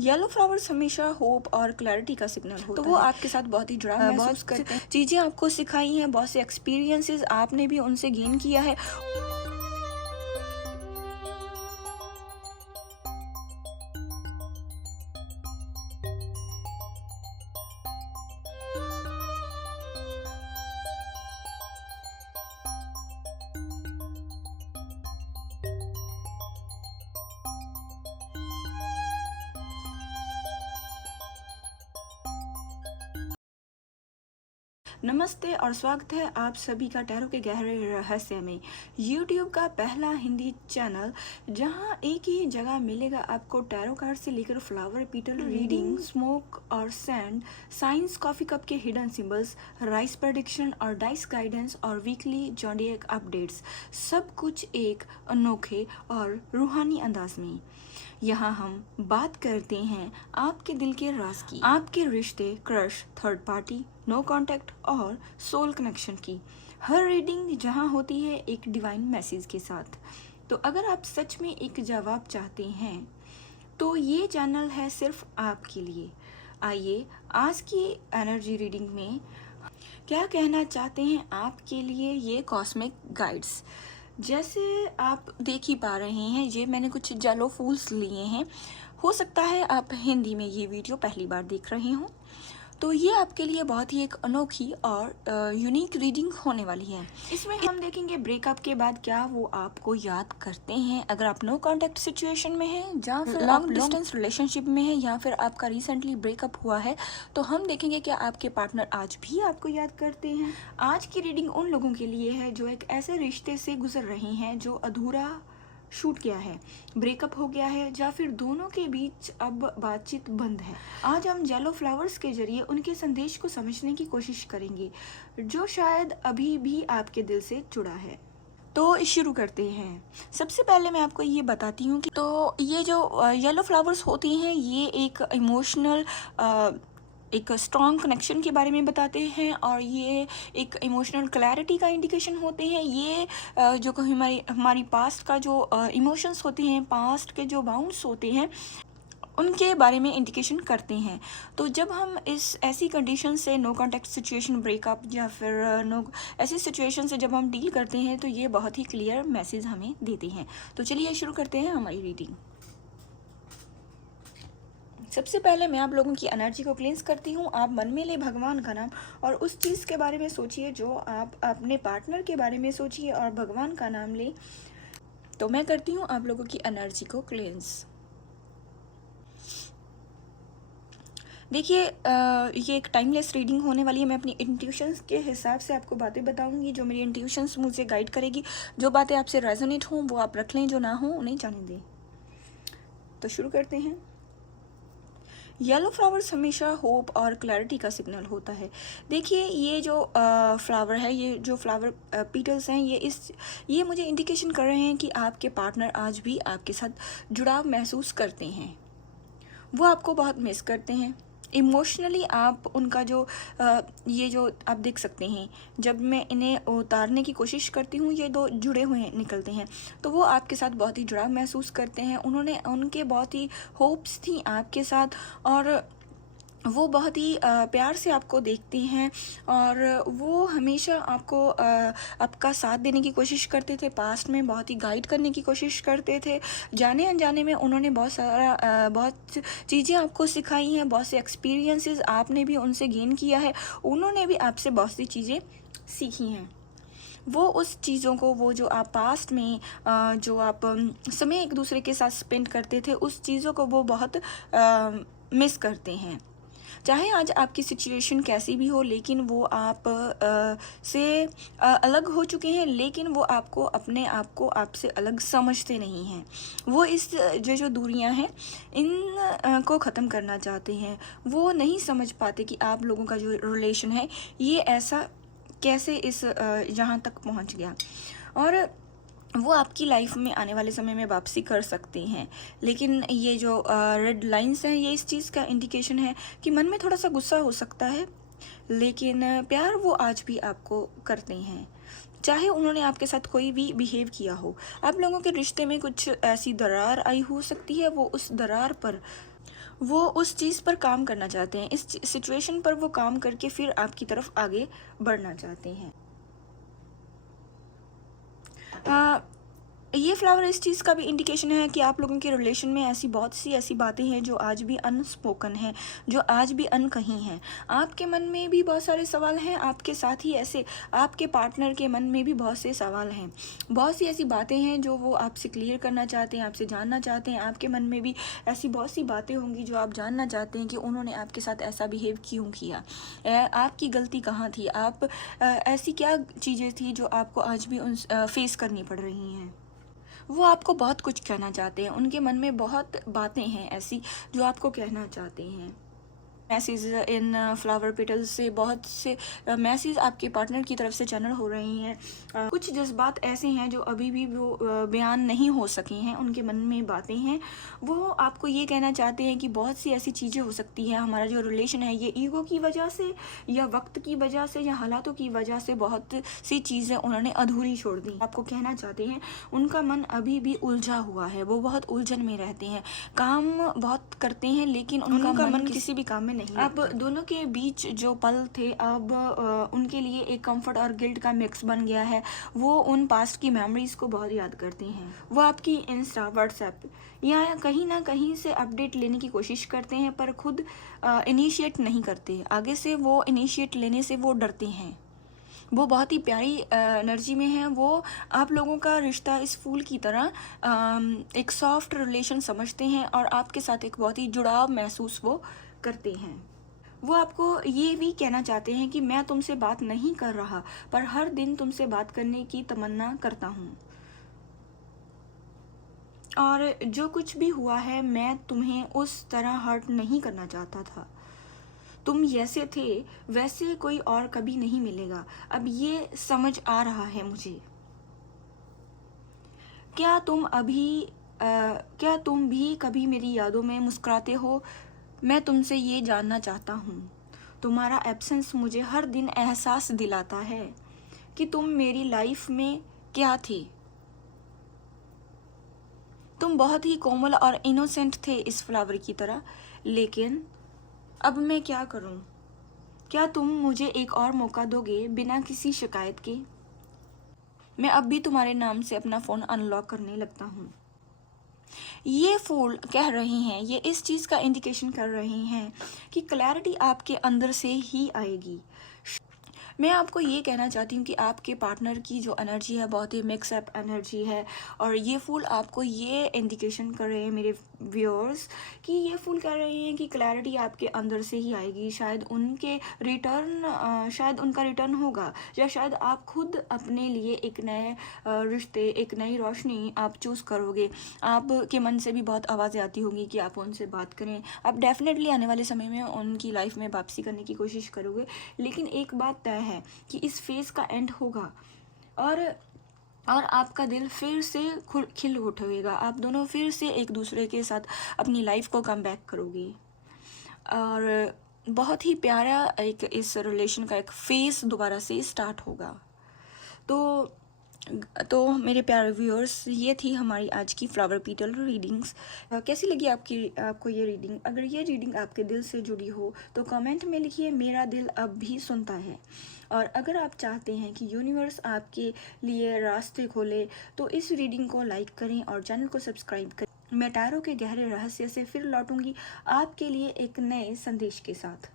Yellow flowers हमेशा hope और clarity का सिग्नल होता है। तो वो आपके साथ बहुत ही जुड़ाव महसूस करते हैं, चीज़ें आपको सिखाई हैं, बहुत से एक्सपीरियंसेस आपने भी उनसे गेन किया है। नमस्ते और स्वागत है आप सभी का टैरो के गहरे रहस्य में, YouTube का पहला हिंदी चैनल, जहां एक ही जगह मिलेगा आपको टैरो कार्ड से लेकर फ्लावर पीटल रीडिंग, स्मोक और सैंड, साइंस, कॉफी कप के हिडन सिंबल्स, राइस प्रेडिक्शन और डाइस गाइडेंस और वीकली जॉडिएक अपडेट्स, सब कुछ एक अनोखे और रूहानी अंदाज में। यहाँ हम बात करते हैं आपके दिल के राज की, आपके रिश्ते, crush, third party, no contact और सोल कनेक्शन की। हर रीडिंग जहाँ होती है एक डिवाइन मैसेज के साथ। तो अगर आप सच में एक जवाब चाहते हैं तो ये चैनल है सिर्फ आपके लिए। आइए आज की एनर्जी रीडिंग में क्या कहना चाहते हैं आपके लिए ये कॉस्मिक गाइड्स। जैसे आप देख ही पा रहे हैं, ये मैंने कुछ येलो फूल्स लिए हैं। हो सकता है आप हिंदी में ये वीडियो पहली बार देख रहे हो, तो ये आपके लिए बहुत ही एक अनोखी और यूनिक रीडिंग होने वाली है। इसमें हम देखेंगे ब्रेकअप के बाद क्या वो आपको याद करते हैं, अगर आप नो कांटेक्ट सिचुएशन में हैं, या फिर लॉन्ग डिस्टेंस रिलेशनशिप में हैं, या फिर आपका रिसेंटली ब्रेकअप हुआ है, तो हम देखेंगे क्या आपके पार्टनर आज भी आपको याद करते हैं। आज की रीडिंग उन लोगों के लिए है जो एक ऐसे रिश्ते से गुजर रहे हैं जो अधूरा छूट गया है, ब्रेकअप हो गया है, या फिर दोनों के बीच अब बातचीत बंद है। आज हम येलो फ्लावर्स के जरिए उनके संदेश को समझने की कोशिश करेंगे जो शायद अभी भी आपके दिल से जुड़ा है। तो शुरू करते हैं। सबसे पहले मैं आपको ये बताती हूँ कि तो ये जो येलो फ्लावर्स होती हैं, ये एक इमोशनल एक स्ट्रॉन्ग कनेक्शन के बारे में बताते हैं, और ये एक इमोशनल क्लैरिटी का इंडिकेशन होते हैं। ये जो हमारी पास्ट का जो इमोशंस होते हैं, पास्ट के जो बाउंड्स होते हैं, उनके बारे में इंडिकेशन करते हैं। तो जब हम इस ऐसी कंडीशन से, नो कांटेक्ट सिचुएशन, ब्रेकअप या फिर नो ऐसी सिचुएशन से जब हम डील करते हैं, तो ये बहुत ही क्लियर मैसेज हमें देते हैं। तो चलिए शुरू करते हैं हमारी रीडिंग। सबसे पहले मैं आप लोगों की एनर्जी को क्लींस करती हूँ। आप मन में ले भगवान का नाम और उस चीज़ के बारे में सोचिए जो आप अपने पार्टनर के बारे में सोचिए और भगवान का नाम ले। तो मैं करती हूँ आप लोगों की एनर्जी को क्लींस। देखिए, ये एक टाइमलेस रीडिंग होने वाली है। मैं अपनी इंट्यूशंस के हिसाब से आपको बातें बताऊंगी, जो मेरी इंट्यूशंस मुझे गाइड करेगी। जो बातें आपसे रेजोनेट हों वो आप रख लें, जो ना हो उन्हें जाने दें। तो शुरू करते हैं। येलो फ्लावर्स हमेशा होप और क्लैरिटी का सिग्नल होता है। देखिए, ये जो फ्लावर है, ये जो फ्लावर पीटल्स हैं, ये मुझे इंडिकेशन कर रहे हैं कि आपके पार्टनर आज भी आपके साथ जुड़ाव महसूस करते हैं। वो आपको बहुत मिस करते हैं। इमोशनली आप उनका जो ये जो आप देख सकते हैं, जब मैं इन्हें उतारने की कोशिश करती हूँ, ये दो जुड़े हुए निकलते हैं, तो वो आपके साथ बहुत ही जुड़ाव महसूस करते हैं। उनके बहुत ही होप्स थी आपके साथ, और वो बहुत ही प्यार से आपको देखते हैं, और वो हमेशा आपका साथ देने की कोशिश करते थे। पास्ट में बहुत ही गाइड करने की कोशिश करते थे। जाने अनजाने में उन्होंने बहुत चीज़ें आपको सिखाई हैं, बहुत से एक्सपीरियंसेस आपने भी उनसे गेन किया है। उन्होंने भी आपसे बहुत सी चीज़ें सीखी हैं। वो उस चीज़ों को, वो जो आप पास्ट में जो आप समय एक दूसरे के साथ स्पेंड करते थे, उस चीज़ों को वो बहुत मिस करते हैं। चाहे आज आपकी सिचुएशन कैसी भी हो, लेकिन वो आप से अलग हो चुके हैं, लेकिन वो अपने आप को आपसे अलग समझते नहीं हैं। वो इस जो दूरियां हैं, इन को ख़त्म करना चाहते हैं। वो नहीं समझ पाते कि आप लोगों का जो रिलेशन है, ये ऐसा कैसे इस यहाँ तक पहुँच गया। और वो आपकी लाइफ में आने वाले समय में वापसी कर सकते हैं, लेकिन ये जो रेड लाइंस हैं, ये इस चीज़ का इंडिकेशन है कि मन में थोड़ा सा गुस्सा हो सकता है, लेकिन प्यार वो आज भी आपको करते हैं, चाहे उन्होंने आपके साथ कोई भी बिहेव किया हो। आप लोगों के रिश्ते में कुछ ऐसी दरार आई हो सकती है, वो उस दरार पर वो उस चीज़ पर काम करना चाहते हैं, इस सिचुएशन पर वो काम करके फिर आपकी तरफ आगे बढ़ना चाहते हैं। अ, ये फ्लावर इस चीज़ का भी इंडिकेशन है कि आप लोगों के रिलेशन में ऐसी बहुत सी ऐसी बातें हैं जो आज भी अनस्पोकन हैं, जो आज भी अनकही हैं। आपके मन में भी बहुत सारे सवाल हैं, आपके साथ ही ऐसे आपके पार्टनर के मन में भी बहुत से सवाल हैं। बहुत सी ऐसी बातें हैं जो वो आपसे क्लियर करना चाहते हैं, आपसे जानना चाहते हैं। आपके मन में भी ऐसी बहुत सी बातें होंगी जो आप जानना चाहते हैं कि उन्होंने आपके साथ ऐसा बिहेव क्यों किया, आपकी गलती कहाँ थी, आप ऐसी क्या चीज़ें थी जो आपको आज भी उन फेस करनी पड़ रही हैं। वो आपको बहुत कुछ कहना चाहते हैं, उनके मन में बहुत बातें हैं ऐसी जो आपको कहना चाहते हैं। मैसेज इन फ्लावर पेटल्स से बहुत से मैसेज आपके पार्टनर की तरफ से चैनल हो रही हैं। कुछ जज्बात ऐसे हैं जो अभी भी वो बयान नहीं हो सके हैं, उनके मन में बातें हैं। वो आपको ये कहना चाहते हैं कि बहुत सी ऐसी चीज़ें हो सकती हैं, हमारा जो रिलेशन है ये ईगो की वजह से या वक्त की वजह से या हालातों की वजह से बहुत सी चीज़ें उन्होंने अधूरी छोड़ दी। आपको कहना चाहते हैं उनका मन अभी भी उलझा हुआ है, वो बहुत उलझन में रहते हैं, काम बहुत करते हैं लेकिन उनका मन किसी भी काम में नहीं। अब दोनों के बीच जो पल थे अब उनके लिए एक कंफर्ट और गिल्ट का मिक्स बन गया है। वो उन पास्ट की मेमोरीज को बहुत याद करते हैं। वो आपकी इंस्टा, व्हाट्सएप या कहीं ना कहीं से अपडेट लेने की कोशिश करते हैं पर खुद इनिशिएट नहीं करते। आगे से वो इनिशिएट लेने से वो डरते हैं। वो बहुत ही प्यारी एनर्जी में है। वो आप लोगों का रिश्ता इस फूल की तरह एक सॉफ्ट रिलेशन समझते हैं और आपके साथ एक बहुत ही जुड़ाव महसूस वो करते हैं। वो आपको ये भी कहना चाहते हैं कि मैं तुमसे बात नहीं कर रहा पर हर दिन तुमसे बात करने की तमन्ना करता हूँ, और जो कुछ भी हुआ है मैं तुम्हें उस तरह हर्ट नहीं करना चाहता था। तुम जैसे थे वैसे कोई और कभी नहीं मिलेगा, अब ये समझ आ रहा है मुझे। क्या तुम अभी क्या तुम भी कभी मेरी यादों में मुस्कुराते हो? मैं तुमसे ये जानना चाहता हूँ। तुम्हारा एब्सेंस मुझे हर दिन एहसास दिलाता है कि तुम मेरी लाइफ में क्या थे। तुम बहुत ही कोमल और इनोसेंट थे इस फ्लावर की तरह, लेकिन अब मैं क्या करूं? क्या तुम मुझे एक और मौका दोगे बिना किसी शिकायत के? मैं अब भी तुम्हारे नाम से अपना फ़ोन अनलॉक करने लगता हूँ। ये फूल कह रही हैं, ये इस चीज़ का इंडिकेशन कर रही हैं कि क्लैरिटी आपके अंदर से ही आएगी। मैं आपको ये कहना चाहती हूँ कि आपके पार्टनर की जो एनर्जी है बहुत ही मिक्सअप एनर्जी है, और ये फूल आपको ये इंडिकेशन कर रहे हैं मेरे व्यूअर्स कि ये फूल कह रहे हैं कि क्लैरिटी आपके अंदर से ही आएगी। शायद उनका रिटर्न होगा, या शायद आप खुद अपने लिए एक नए रिश्ते, एक नई रोशनी आप चूज़ करोगे। आपके मन से भी बहुत आवाज़ें आती होंगी कि आप उनसे बात करें। आप डेफिनेटली आने वाले समय में उनकी लाइफ में वापसी करने की कोशिश करोगे, लेकिन एक बात तय है कि इस फेज़ का एंड होगा और आपका दिल फिर से खिल उठेगा। आप दोनों फिर से एक दूसरे के साथ अपनी लाइफ को कम बैक करोगे, और बहुत ही प्यारा एक इस रिलेशन का एक फेज़ दोबारा से स्टार्ट होगा। तो मेरे प्यारे व्यूअर्स, ये थी हमारी आज की फ्लावर पीटल रीडिंग्स। कैसी लगी आपको ये रीडिंग? अगर ये रीडिंग आपके दिल से जुड़ी हो तो कमेंट में लिखिए, मेरा दिल अब भी सुनता है। और अगर आप चाहते हैं कि यूनिवर्स आपके लिए रास्ते खोले तो इस रीडिंग को लाइक करें और चैनल को सब्सक्राइब करें। मैं टैरो के गहरे रहस्य से फिर लौटूंगी आपके लिए एक नए संदेश के साथ।